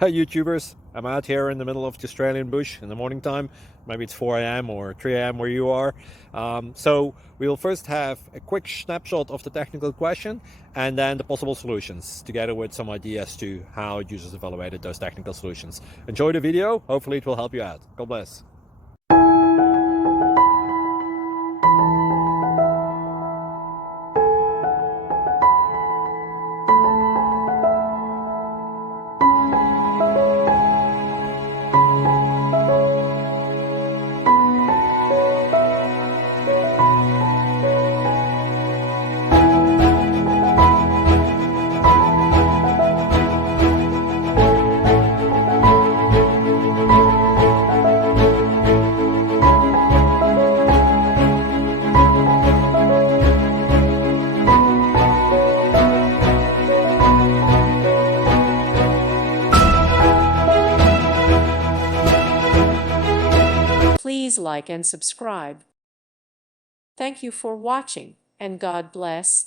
Hey YouTubers, I'm out here in the middle of the Australian bush in the morning time. Maybe it's 4 a.m. or 3 a.m. where you are. So we'll first have a quick snapshot of the technical question and then the possible solutions, together with some ideas to how users evaluated those technical solutions. Enjoy the video, hopefully it will help you out. God bless. Please like and subscribe. Thank you for watching, and God bless.